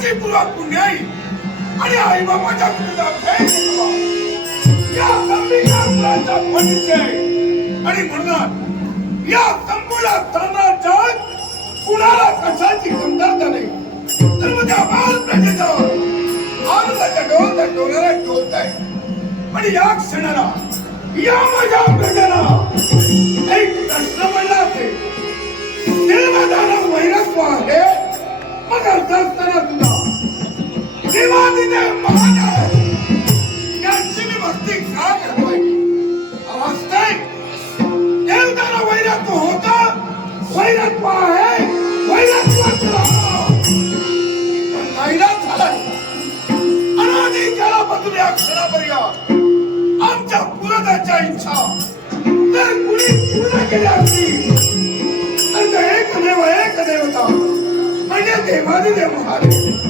jibu la kuniai ani ai ba moja kuza pesa ya tambika kwa cha kwani chai ani kuna ya tambula tanda jan kuna la kachati kundar da nahi tar moja bal pe jao aur la jago ta tore re tolta hai ani yak sanara ya moja pe jana ek tasmala se dil mein dana virus pa hai देवा दे देवा हारे